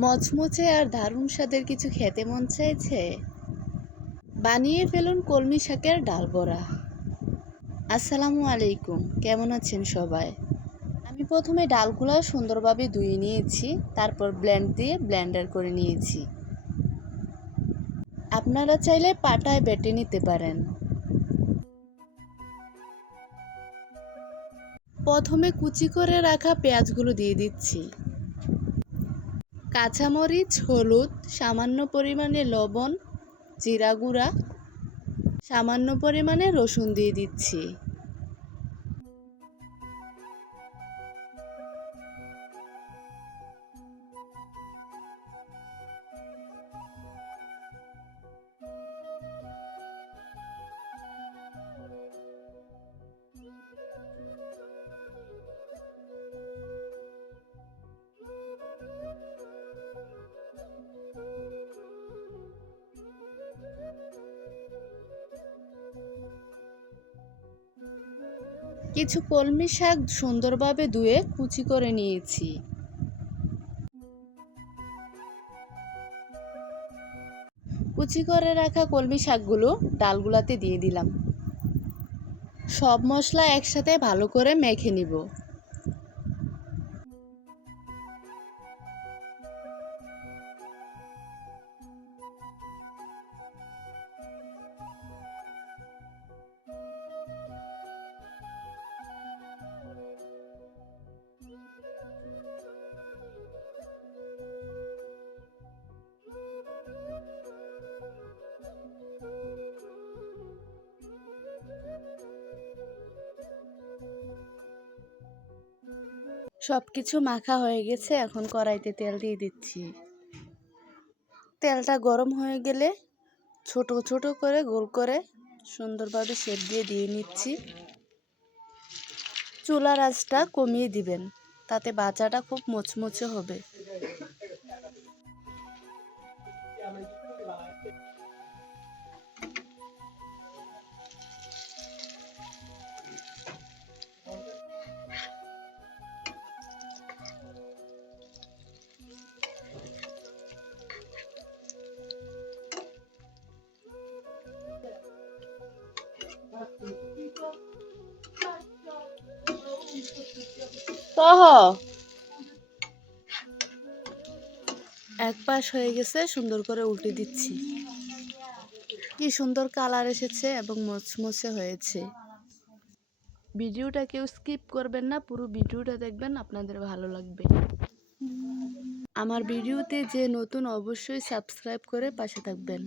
মচমচে আর দারুণ স্বাদের কিছু খেতে মন চাইছে? বানিয়ে ফেলুন কলমি শাকের ডাল বড়া। আসসালামু আলাইকুম, কেমন আছেন সবাই? আমি প্রথমে ডালগুলো সুন্দরভাবে ধুয়ে নিয়েছি, তারপর ব্লেন্ডার করে নিয়েছি। আপনারা চাইলে পাটায় বেটে নিতে পারেন। প্রথমে কুচি করে রাখা পেঁয়াজগুলো দিয়ে দিচ্ছি। কাঁচামরিচ, হলুদ, সামান্য পরিমাণে লবণ, জিরা গুঁড়া, সামান্য পরিমাণে রসুন দিয়ে দিচ্ছি। কিছু কলমি শাক সুন্দরভাবে ধুয়ে কুচি করে নিয়েছি। কুচি করে রাখা কলমি শাকগুলো ডালগুলাতে দিয়ে দিলাম। সব মশলা একসাথে ভালো করে মেখে নিব। সবকিছু মাখা হয়ে গেছে, এখন কড়াইতে তেল দিয়ে দিচ্ছি। তেলটা গরম হয়ে গেলে ছোট ছোট করে গোল করে সুন্দরভাবে শেপ দিয়ে নিচ্ছি। চুলার আঁচটা কমিয়ে দিবেন, তাতে ভাজাটা খুব মুচমুচে হবে। এক পাশ হয়ে গেছে, সুন্দর করে উল্টে দিচ্ছি। কি সুন্দর কালার এসেছে এবং মুচমুচে হয়েছে। ভিডিওটা কেউ স্কিপ করবেন না, পুরো ভিডিওটা দেখবেন, আপনাদের ভালো লাগবে। আমার ভিডিওতে যে নতুন, অবশ্যই সাবস্ক্রাইব করে পাশে থাকবেন।